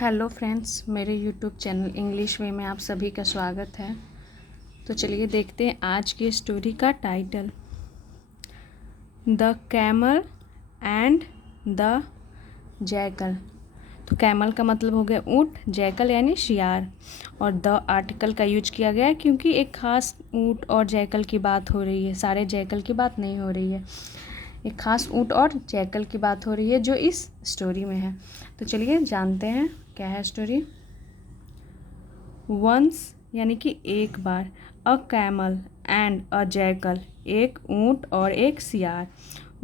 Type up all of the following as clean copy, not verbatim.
Hello friends, मेरे YouTube channel English वे में आप सभी का स्वागत है। तो चलिए देखते हैं आज की स्टोरी का title, the camel and the jackal. तो कैमल का मतलब हो गया ऊँट, जैकल यानी शियार, और द आर्टिकल का यूज किया गया है क्योंकि एक खास ऊँट और जैकल की बात हो रही है, सारे जैकल की बात नहीं हो रही है। एक खास ऊँट और जैकल की बात हो रही है जो इस स्टोरी में है। तो चलिए जानते हैं क्या है स्टोरी। वंस यानी कि एक बार, a camel and a jackal, एक ऊँट और एक सियार,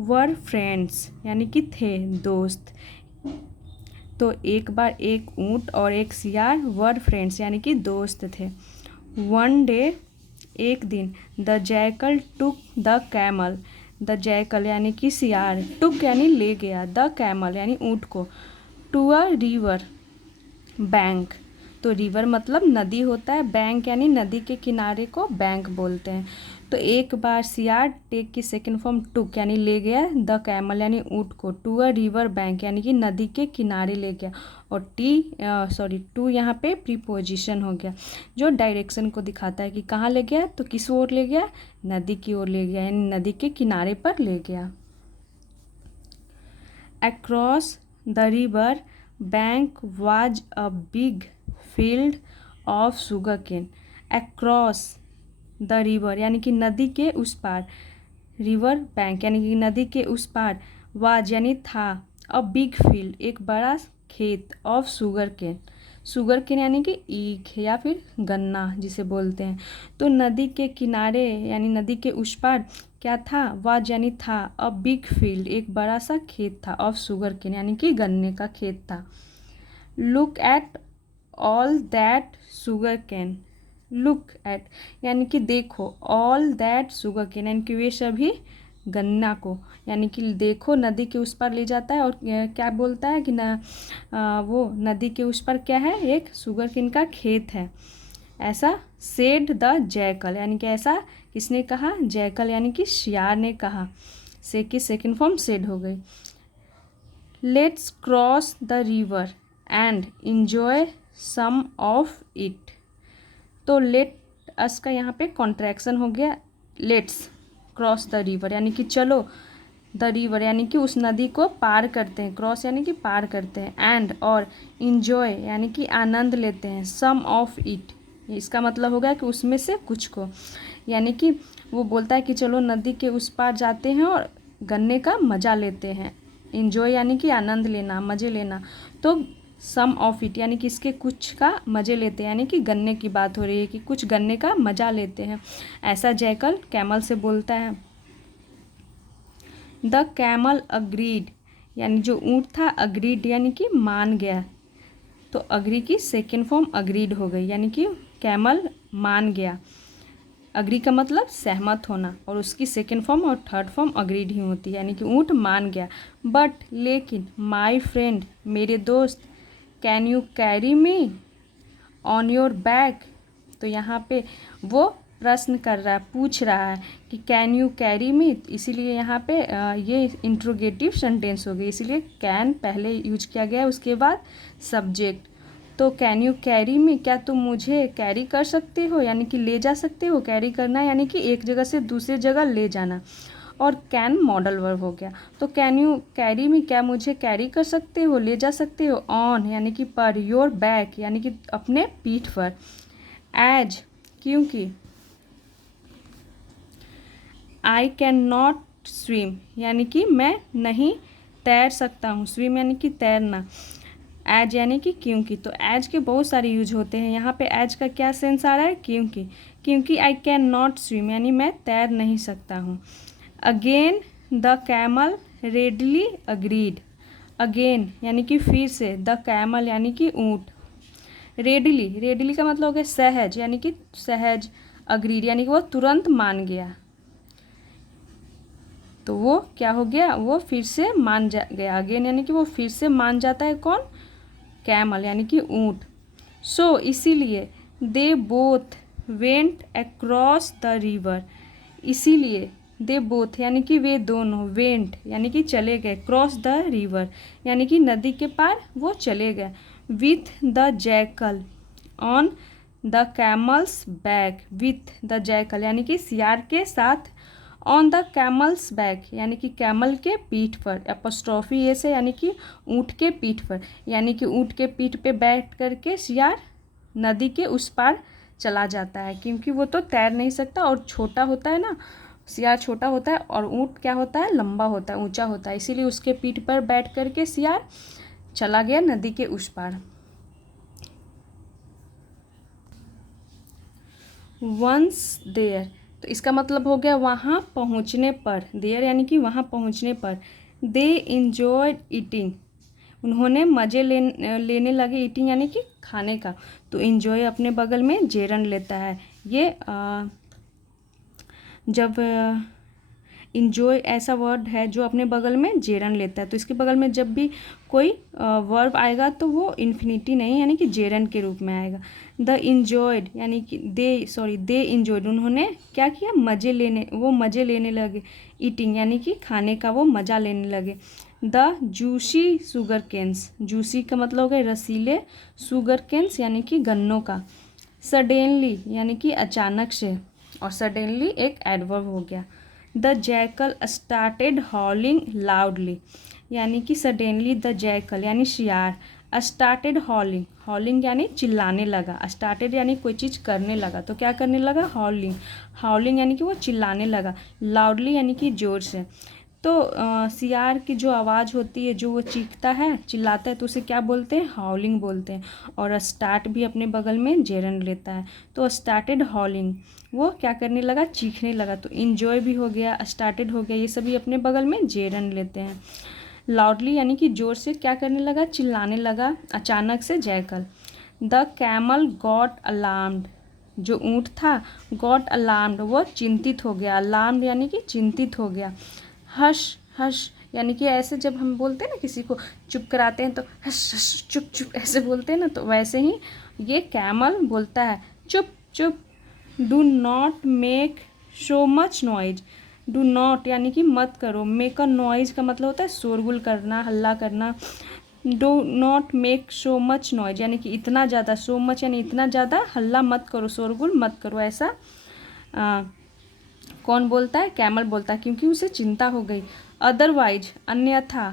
वर फ्रेंड्स यानी कि थे दोस्त। तो एक बार एक ऊँट और एक सियार वर फ्रेंड्स यानी कि दोस्त थे। वन डे एक दिन, the jackal took the camel, the jackal यानी कि सियार, टुक यानी ले गया, द कैमल यानी ऊँट को, टू अ रिवर बैंक। तो रिवर मतलब नदी होता है, बैंक यानी नदी के किनारे को बैंक बोलते हैं। तो एक बार सियार, टेक की सेकंड फॉर्म टुक यानी ले गया, द कैमल यानी ऊँट को, टू अ रिवर बैंक यानी कि नदी के किनारे ले गया, और टू यहाँ पे प्रीपोजिशन हो गया जो डायरेक्शन को दिखाता है कि कहाँ ले गया, तो किस ओर ले गया, नदी की ओर ले गया यानी नदी के किनारे पर ले गया। Across the river bank was a big field of sugarcane। Across the river यानी कि नदी के उस पार, रिवर बैंक यानी कि नदी के उस पार, वाज यानी था, अ बिग फील्ड एक बड़ा खेत, of sugar cane, sugar cane यानी कि ईख या फिर गन्ना जिसे बोलते हैं। तो नदी के किनारे यानी नदी के उस पार क्या था, वाज यानी था, अ बिग फील्ड एक बड़ा सा खेत था, ऑफ शुगर केन यानी कि गन्ने का खेत था। Look at all that sugar cane, look at यानी कि देखो, ऑल दैट शुगर केन यानी कि वे सभी गन्ना को, यानी कि देखो नदी के उस पार ले जाता है, और क्या बोलता है कि वो नदी के उस पार क्या है, एक शुगर केन का खेत है, ऐसा सेड द जैकल यानी कि ऐसा किसने कहा, जैकल यानी कि शियार ने कहा। से की सेकंड फॉर्म सेड हो गई। Let's cross the river and enjoy some of it. तो लेट अस का यहाँ पे कॉन्ट्रैक्शन हो गया, लेट्स क्रॉस द रिवर यानी कि चलो, द रिवर यानी कि उस नदी को पार करते हैं, क्रॉस यानी कि पार करते हैं, एंड और इंजॉय यानी कि आनंद लेते हैं, सम ऑफ इट इसका मतलब हो गया कि उसमें से कुछ को, यानी कि वो बोलता है कि चलो नदी के उस पार जाते हैं और गन्ने का मज़ा लेते हैं। इंजॉय यानी कि आनंद लेना, मज़े लेना, तो सम ऑफ इट यानी कि इसके कुछ का मज़े लेते हैं, यानी कि गन्ने की बात हो रही है कि कुछ गन्ने का मज़ा लेते हैं, ऐसा जैकल कैमल से बोलता है। द कैमल अग्रीड यानी जो ऊँट था, अग्रीड यानी कि मान गया, तो अग्री की सेकेंड फॉर्म अग्रीड हो गई, यानी कि कैमल मान गया। अग्री का मतलब सहमत होना, और उसकी सेकेंड फॉर्म और थर्ड फॉर्म अग्रीड ही होती है, यानी कि ऊँट मान गया। बट लेकिन, माई फ्रेंड मेरे दोस्त, can you carry me on your back. तो यहाँ पे वो प्रश्न कर रहा है, पूछ रहा है कि कैन यू कैरी मी, इसीलिए यहाँ पे ये इंट्रोगेटिव सेंटेंस हो गई, इसीलिए कैन पहले यूज किया गया है, उसके बाद सब्जेक्ट। तो कैन यू कैरी मी, क्या तुम मुझे कैरी कर सकते हो, यानी कि ले जा सकते हो, कैरी करना यानी कि एक जगह से दूसरी जगह ले जाना, और कैन मॉडल वर्ब हो गया। तो कैन यू कैरी मी, क्या मुझे कैरी कर सकते हो, ले जा सकते हो, ऑन यानी कि पर, योर बैक यानी कि अपने पीठ पर, एज क्योंकि, आई कैन नॉट स्विम यानी कि मैं नहीं तैर सकता हूँ, स्विम यानी कि तैरना, एज यानी कि क्योंकि। तो एज के बहुत सारे यूज होते हैं, यहाँ पे एज का क्या सेंस आ रहा है, क्योंकि, क्योंकि आई कैन नॉट स्विम यानी मैं तैर नहीं सकता हूँ। Again the camel readily agreed, again यानी कि फिर से, द कैमल यानी कि ऊँट, रेडली, रेडली का मतलब हो गया सहज, यानी कि सहज, अग्रीड यानी कि वो तुरंत मान गया, तो वो क्या हो गया, वो फिर से मान जा गया, अगेन यानी कि वो फिर से मान जाता है, कौन, कैमल यानी कि ऊँट। सो इसीलिए, they both went across the river, इसीलिए दे बोथ यानी कि वे दोनों, वेंट यानी कि चले गए, क्रॉस द रिवर यानी कि नदी के पार वो चले गए, with the jackal on the camel's back, with the jackal यानी कि सियार के साथ, ऑन द कैमल्स बैक यानी कि कैमल के पीठ पर, एपोस्ट्रॉफी ए से यानी कि ऊँट के पीठ पर, यानी कि ऊँट के पीठ पे बैठ करके सियार नदी के उस पार चला जाता है, क्योंकि वो तो तैर नहीं सकता और छोटा होता है ना, सियार छोटा होता है और ऊँट क्या होता है, लंबा होता है, ऊंचा होता है, इसीलिए उसके पीठ पर बैठ करके सियार चला गया नदी के उस पार। वंस देयर, तो इसका मतलब हो गया वहाँ पहुँचने पर, देयर यानी कि वहाँ पहुँचने पर। दे इंजॉयड ईटिंग, उन्होंने मज़े लेने लगे, ईटिंग यानी कि खाने का, तो इंजॉय अपने बगल में जेरन लेता है। ये जब इंजॉय ऐसा वर्ड है जो अपने बगल में जेरन लेता है, तो इसके बगल में जब भी कोई वर्ब आएगा तो वो इन्फिनिटी नहीं यानी कि जेरन के रूप में आएगा। द इंजॉयड यानी कि दे इंजॉयड, उन्होंने क्या किया, वो मज़े लेने लगे, ईटिंग यानी कि खाने का वो मज़ा लेने लगे। The juicy sugar canes, juicy का मतलब हो गया रसीले, शुगर केन्स यानी कि गन्नों का। सडेनली यानी कि अचानक से, और सडेनली एक एडवर्ब हो गया। द जैकल स्टार्टेड हॉलिंग लाउडली, यानी कि सडेनली द जैकल यानी शियार, स्टार्टेड हॉलिंग, हॉलिंग यानी चिल्लाने लगा, स्टार्टेड यानी कोई चीज़ करने लगा, तो क्या करने लगा, हॉलिंग, हॉलिंग यानी कि वो चिल्लाने लगा, लाउडली यानी कि ज़ोर से। तो सियार की जो आवाज़ होती है, जो वो चीखता है, चिल्लाता है, तो उसे क्या बोलते हैं, हॉलिंग बोलते हैं। और स्टार्ट भी अपने बगल में जेरन लेता है, तो स्टार्टेड हॉलिंग, वो क्या करने लगा, चीखने लगा। तो इंजॉय भी हो गया, स्टार्टेड हो गया, ये सभी अपने बगल में जेरन लेते हैं। लाउडली यानी कि ज़ोर से क्या करने लगा, चिल्लाने लगा, अचानक से jackal. The camel got alarmed, जो ऊँट था, गॉट अलार्म्ड, वो चिंतित हो गया, अलार्म्ड यानी कि चिंतित हो गया। हश हश यानी कि ऐसे जब हम बोलते हैं ना किसी को चुप कराते हैं तो हश हश चुप चुप ऐसे बोलते हैं ना, तो वैसे ही ये कैमल बोलता है चुप चुप। Do not make so much noise, do not यानी कि मत करो, मेक अ नॉइज का मतलब होता है शोरगुल करना, हल्ला करना। Do not make so much noise यानी कि इतना ज़्यादा, सो मच यानी इतना ज़्यादा हल्ला मत करो, शोरगुल मत करो, ऐसा कौन बोलता है, कैमल बोलता है, क्योंकि उसे चिंता हो गई। अदरवाइज अन्यथा,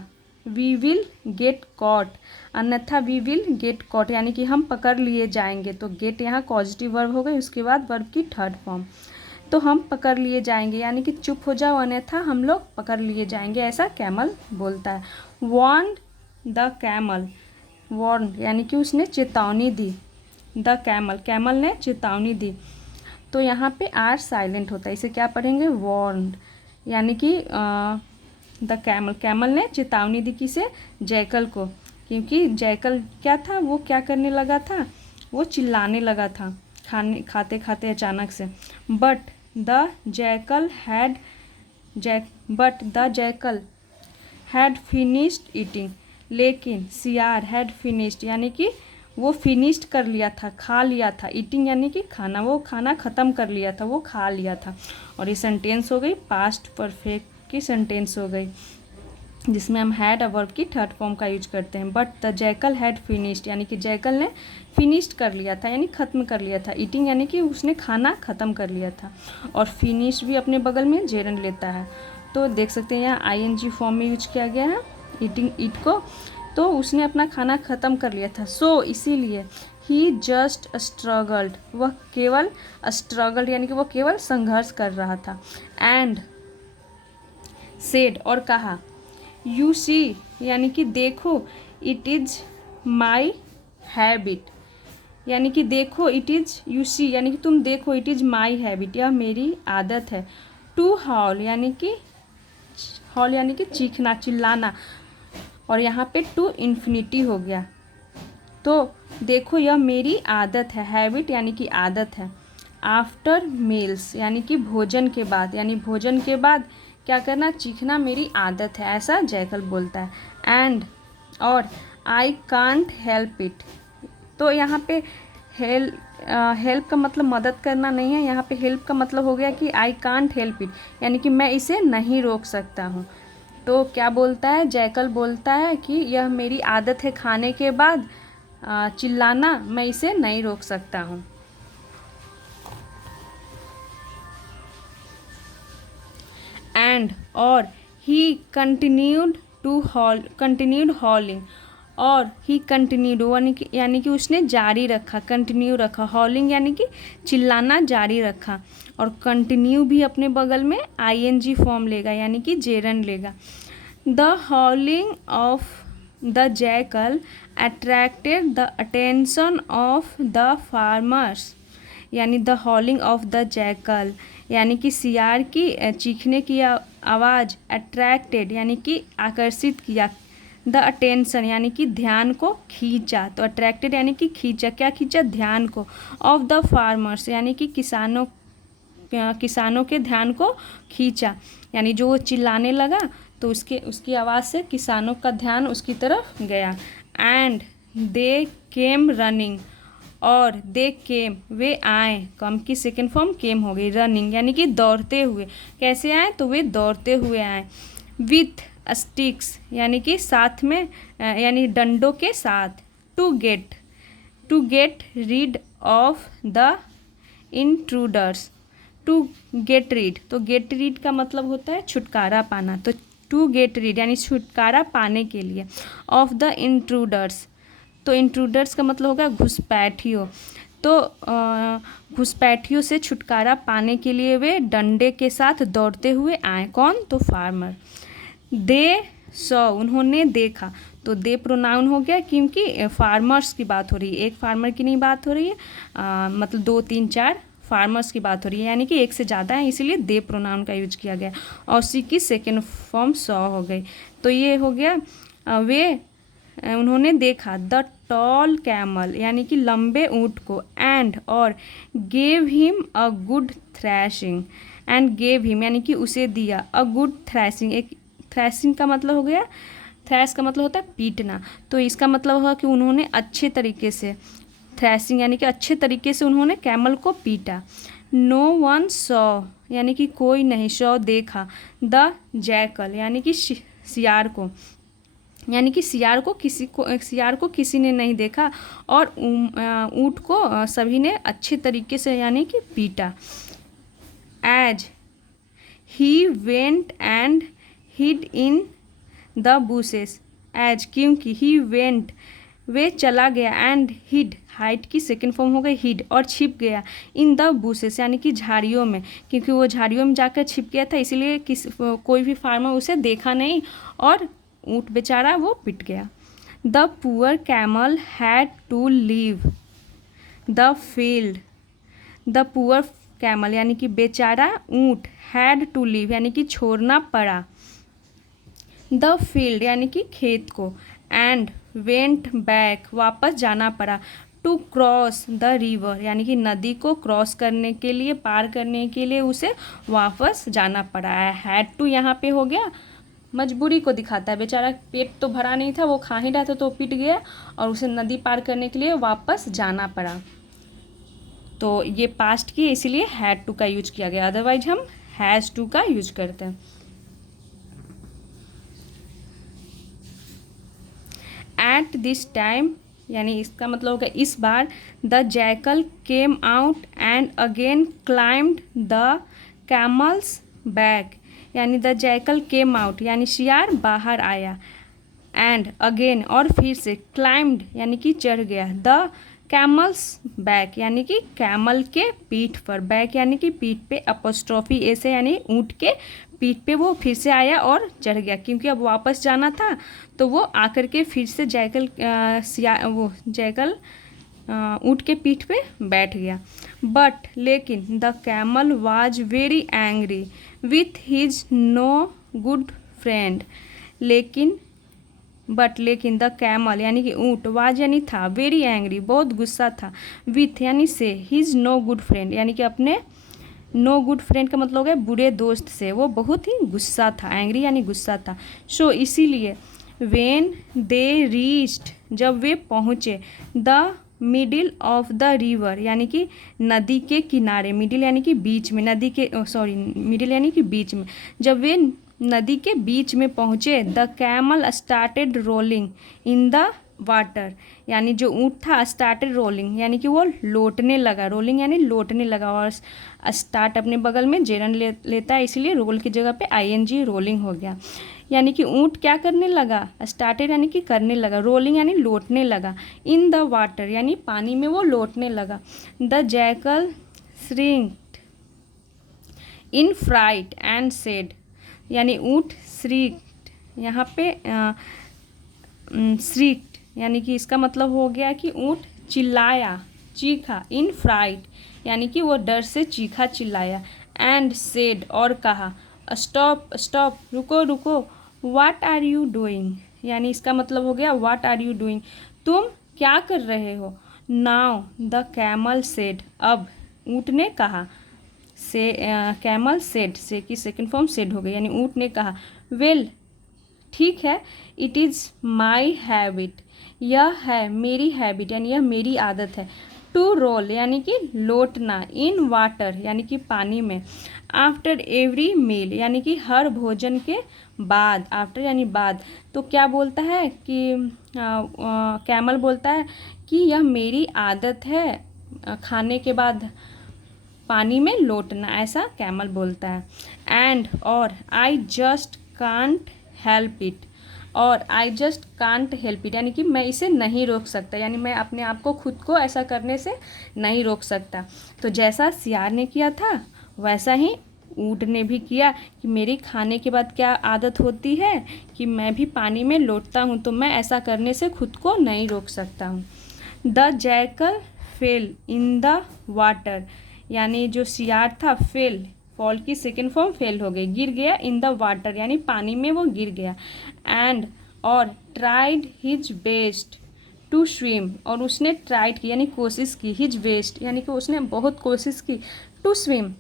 वी विल गेट कॉट, अन्यथा वी विल गेट कॉट यानी कि हम पकड़ लिए जाएंगे, तो गेट यहाँ पॉजिटिव वर्ब हो गई, उसके बाद वर्ब की थर्ड फॉर्म, तो हम पकड़ लिए जाएंगे यानी कि चुप हो जाओ अन्यथा हम लोग पकड़ लिए जाएंगे, ऐसा कैमल बोलता है। वार्न्ड द कैमल, वार्न यानी कि उसने चेतावनी दी, द कैमल, कैमल ने चेतावनी दी, तो यहाँ पे आर साइलेंट होता है, इसे क्या पढ़ेंगे, वार्न्ड, यानी कि द कैमल, कैमल ने चेतावनी दी किसे, जैकल को, क्योंकि जैकल क्या था, वो क्या करने लगा था, वो चिल्लाने लगा था खाते खाते अचानक से। But the jackal had finished eating, लेकिन सियार हैड फिनिश्ड यानी कि वो फिनिश्ड कर लिया था, खा लिया था, ईटिंग यानी कि खाना, वो खाना ख़त्म कर लिया था, वो खा लिया था। और ये सेंटेंस हो गई पास्ट परफेक्ट की सेंटेंस हो गई, जिसमें हम हैड वर्ब की थर्ड फॉर्म का यूज करते हैं। But the jackal had finished यानी कि जैकल ने फिनिश्ड कर लिया था यानी ख़त्म कर लिया था, ईटिंग यानी कि उसने खाना ख़त्म कर लिया था, और फिनिश भी अपने बगल में जेरन लेता है, तो देख सकते हैं यहाँ आईएनजी फॉर्म में यूज किया गया है ईटिंग, ईट को, तो उसने अपना खाना ख़त्म कर लिया था, सो इसीलिए ही जस्ट स्ट्रगल्ड, वह केवल स्ट्रगल्ड यानी कि वह केवल संघर्ष कर रहा था। एंड सेड और कहा, यू सी यानी कि देखो, इट इज़ माई हैबिट, यानी कि देखो, इट इज़, यू सी यानी कि तुम देखो, इट इज़ माई हैबिट, यह मेरी आदत है। टू हॉल यानी कि चीखना, चिल्लाना, और यहाँ पे टू इन्फिनिटी हो गया, तो देखो यह मेरी आदत है, हैबिट यानी कि आदत है। आफ्टर मील्स यानी कि भोजन के बाद, यानी भोजन के बाद क्या करना, चीखना मेरी आदत है, ऐसा जैकल बोलता है। एंड और आई कांट हेल्प इट, तो यहाँ पे हेल्प का मतलब मदद करना नहीं है, यहाँ पे हेल्प का मतलब हो गया कि आई कांट हेल्प इट यानी कि मैं इसे नहीं रोक सकता हूँ। तो क्या बोलता है, जैकल बोलता है कि यह मेरी आदत है खाने के बाद चिल्लाना मैं इसे नहीं रोक सकता हूँ। एंड और ही कंटिन्यूड हॉलिंग, और ही कंटिन्यूड यानी कि उसने जारी रखा, कंटिन्यू रखा, हॉलिंग यानी कि चिल्लाना जारी रखा, और कंटिन्यू भी अपने बगल में आईएनजी फॉर्म लेगा यानी कि जेरन लेगा। The howling of the jackal attracted the attention of the farmers, यानी the howling of the jackal यानी कि सियार की चीखने की आवाज़ अट्रैक्टेड यानी कि आकर्षित किया, द अटेंशन यानी कि ध्यान को खींचा, तो अट्रैक्टेड यानी कि खींचा, क्या खींचा, ध्यान को, ऑफ द फार्मर्स यानी कि किसानों के ध्यान को खींचा, यानी जो वो चिल्लाने लगा तो उसकी आवाज़ से किसानों का ध्यान उसकी तरफ गया। एंड दे केम रनिंग, और दे केम वे आए, कम की सेकेंड फॉर्म केम हो गई, रनिंग यानी कि दौड़ते हुए, कैसे आए, तो वे दौड़ते हुए आए, विथ स्टिक्स यानी कि साथ में यानी डंडों के साथ, to get rid of the intruders, to get rid, तो गेट रीड का मतलब होता है छुटकारा पाना, तो टू गेट रीड यानी छुटकारा पाने के लिए, ऑफ द इंट्रूडर्स, तो इंट्रूडर्स का मतलब होगा घुसपैठियों, तो घुसपैठियों से छुटकारा पाने के लिए वे डंडे के साथ दौड़ते हुए आए, कौन, तो फार्मर। दे सॉ उन्होंने देखा, तो दे प्रोनाउन हो गया क्योंकि फार्मर्स की बात हो रही है, एक फार्मर की नहीं बात हो रही है, मतलब 2 3 4 फार्मर्स की बात हो रही है, यानी कि एक से ज़्यादा है, इसीलिए दे प्रोनाउन का यूज किया गया, और सी की सेकेंड फॉर्म सॉ हो गई, तो ये हो गया वे उन्होंने देखा, द टॉल कैमल यानी कि लंबे ऊँट को, एंड और gave him a good thrashing, and gave him यानी कि उसे दिया, अ गुड थ्रैशिंग, एक थ्रैशिंग का मतलब हो गया, थ्रैश का मतलब होता है पीटना, तो इसका मतलब हुआ कि उन्होंने अच्छे तरीके से, थ्रैशिंग यानी कि अच्छे तरीके से उन्होंने कैमल को पीटा। नो वन सॉ यानी कि कोई नहीं, सॉ देखा, द जैकल यानी कि सियार को, यानी कि सियार को किसी ने नहीं देखा, और ऊँट को सभी ने अच्छे तरीके से यानी कि पीटा। As he went and hid in the bushes, as क्योंकि ही वेंट वे चला गया, एंड हिड हाइट की सेकेंड फॉर्म हो गई हिड, और छिप गया, इन द बुशेस यानी कि झाड़ियों में, क्योंकि वो झाड़ियों में जाकर छिप गया था, इसीलिए कोई भी फार्मर उसे देखा नहीं, और ऊँट बेचारा वो पिट गया। The poor camel had to leave the field, the poor camel यानी कि बेचारा ऊँट, हैड टू लीव यानी कि छोड़ना पड़ा, द फील्ड यानी कि खेत को, एंड वेंट बैक वापस जाना पड़ा, टू क्रॉस द रिवर यानी कि नदी को क्रॉस करने के लिए, पार करने के लिए उसे वापस जाना पड़ा है, हैड टू यहाँ पे हो गया मजबूरी को दिखाता है, बेचारा पेट तो भरा नहीं था, वो खा ही रहा था तो पिट गया, और उसे नदी पार करने के लिए वापस जाना पड़ा, तो ये पास्ट की इसीलिए हैड टू का यूज किया गया, अदरवाइज हम हैज़ टू का यूज करते हैं। एट दिस टाइम यानी इसका मतलब होगा इस बार, the jackal came out and again climbed the camel's back, यानी द जैकल केम आउट यानी शियार बाहर आया, एंड अगेन और फिर से, क्लाइम्ड यानी कि चढ़ गया, द कैमल्स बैक यानी कि कैमल के पीठ पर, बैक यानी कि पीठ पे, अपोस्ट्रोफी ऐसे यानी ऊँट के पीठ पे वो फिर से आया और चढ़ गया, क्योंकि अब वापस जाना था, तो वो आकर के फिर से जैकल ऊँट के पीठ पे बैठ गया। बट लेकिन the camel was very angry with his no good friend, लेकिन द कैमल यानी कि ऊँट, वाज यानी था, वेरी एंग्री बहुत गुस्सा था, विथ यानी से, हिज नो गुड फ्रेंड यानी कि अपने नो गुड फ्रेंड का मतलब है बुरे दोस्त से वो बहुत ही गुस्सा था, एंग्री यानी गुस्सा था, सो इसीलिए व्हेन दे रीच्ड जब वे पहुँचे, the middle of the river यानी कि नदी के किनारे, मिडिल यानी कि बीच में, मिडिल यानी कि बीच में, जब वे नदी के बीच में पहुँचे, the camel started rolling in the water, यानी जो ऊँट था स्टार्टेड रोलिंग, यानी कि वो लौटने लगा, रोलिंग यानी लौटने लगा, और स्टार्ट अपने बगल में जेरन लेता है, इसलिए रोल की जगह पे आईएनजी रोलिंग हो गया। यानी कि ऊँट क्या करने लगा, स्टार्टेड यानी कि करने लगा, रोलिंग यानी लौटने लगा, इन द वाटर यानी पानी में वो लौटने लगा। The jackal shrinked in fright and said, यानी ऊँट श्रिक्ड, यहाँ पे श्रिक्ड यानी कि इसका मतलब हो गया कि ऊँट चिल्लाया, चीखा, इन फ्राइट यानी कि वो डर से चीखा चिल्लाया, एंड सेड और कहा, स्टॉप स्टॉप रुको रुको, व्हाट आर यू डूइंग, यानी इसका मतलब हो गया व्हाट आर यू डूइंग, तुम क्या कर रहे हो। नाउ द कैमल सेड, अब ऊँट ने कहा, से कैमल सेड, से की सेकंड फॉर्म सेड हो गई, यानी ऊँट ने कहा, वेल ठीक है, इट इज़ माई हैबिट, यह है मेरी हैबिट यानी यह मेरी आदत है, टू रोल यानी कि लौटना, इन वाटर यानी कि पानी में, आफ्टर एवरी मील यानी कि हर भोजन के बाद, आफ्टर यानी बाद, तो क्या बोलता है कि कैमल बोलता है कि यह मेरी आदत है खाने के बाद पानी में लौटना, ऐसा कैमल बोलता है। एंड और I just can't help it, और I just can't help it यानी कि मैं इसे नहीं रोक सकता, यानी मैं अपने आप को खुद को ऐसा करने से नहीं रोक सकता। तो जैसा सियार ने किया था वैसा ही ऊँट ने भी किया कि मेरी खाने के बाद क्या आदत होती है कि मैं भी पानी में लौटता हूँ, तो मैं ऐसा करने से खुद को नहीं रोक सकता हूँ। The jackal fail in the water, यानी जो सियार था फेल, फॉल की सेकेंड फॉर्म फेल हो गई, गिर गया, इन द वाटर यानी पानी में वो गिर गया, एंड और tried his best to swim, और उसने ट्राइड की यानी कोशिश की, हिज बेस्ट यानी कि उसने बहुत कोशिश की, टू स्विम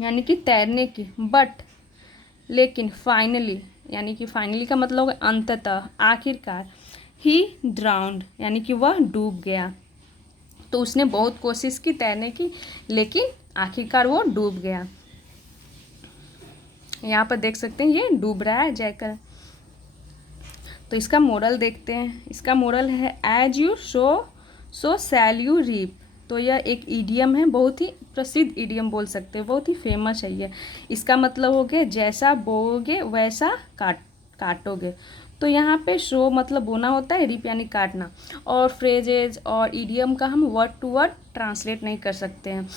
यानी कि तैरने की, बट लेकिन फाइनली यानी कि फाइनली का मतलब है अंततः, आखिरकार, ही ड्राउंड यानी कि वह डूब गया। तो उसने बहुत कोशिश की तैरने की, लेकिन आखिरकार वो डूब गया। यहाँ पर देख सकते हैं ये डूब रहा है जैकल। तो इसका मोरल देखते हैं, इसका मोरल है as you sow shall you reap. तो यह एक इडियम है, बहुत ही प्रसिद्ध इडियम बोल सकते हैं, बहुत ही फेमस है ये। इसका मतलब हो गया जैसा बोओगे वैसा काटोगे। तो यहाँ पे शो मतलब बोना होता है, रिप यानी काटना, और फ्रेजेज और इडियम का हम वर्ड टू वर्ड ट्रांसलेट नहीं कर सकते हैं,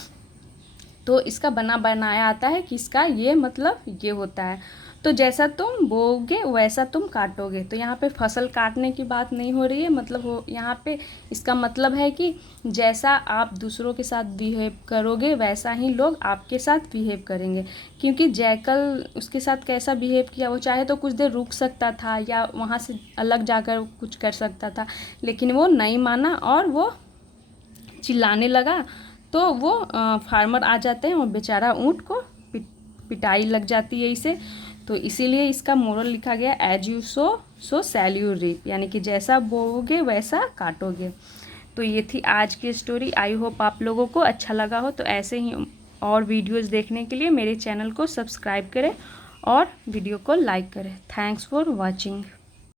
तो इसका बनाया आता है कि इसका ये मतलब ये होता है। तो जैसा तुम बोओगे वैसा तुम काटोगे, तो यहाँ पे फसल काटने की बात नहीं हो रही है, मतलब हो यहाँ पे इसका मतलब है कि जैसा आप दूसरों के साथ बिहेव करोगे वैसा ही लोग आपके साथ बिहेव करेंगे। क्योंकि जैकल उसके साथ कैसा बिहेव किया, वो चाहे तो कुछ देर रुक सकता था या वहाँ से अलग जाकर कुछ कर सकता था, लेकिन वो नहीं माना और वो चिल्लाने लगा, तो वो फार्मर आ जाते हैं और बेचारा ऊँट को पिटाई लग जाती है इसे। तो इसीलिए इसका मोरल लिखा गया as you sow shall you reap, यानी कि जैसा बोओगे वैसा काटोगे। तो ये थी आज की स्टोरी। आई होप आप लोगों को अच्छा लगा हो। तो ऐसे ही और वीडियोस देखने के लिए मेरे चैनल को सब्सक्राइब करें और वीडियो को लाइक करें। Thanks for watching.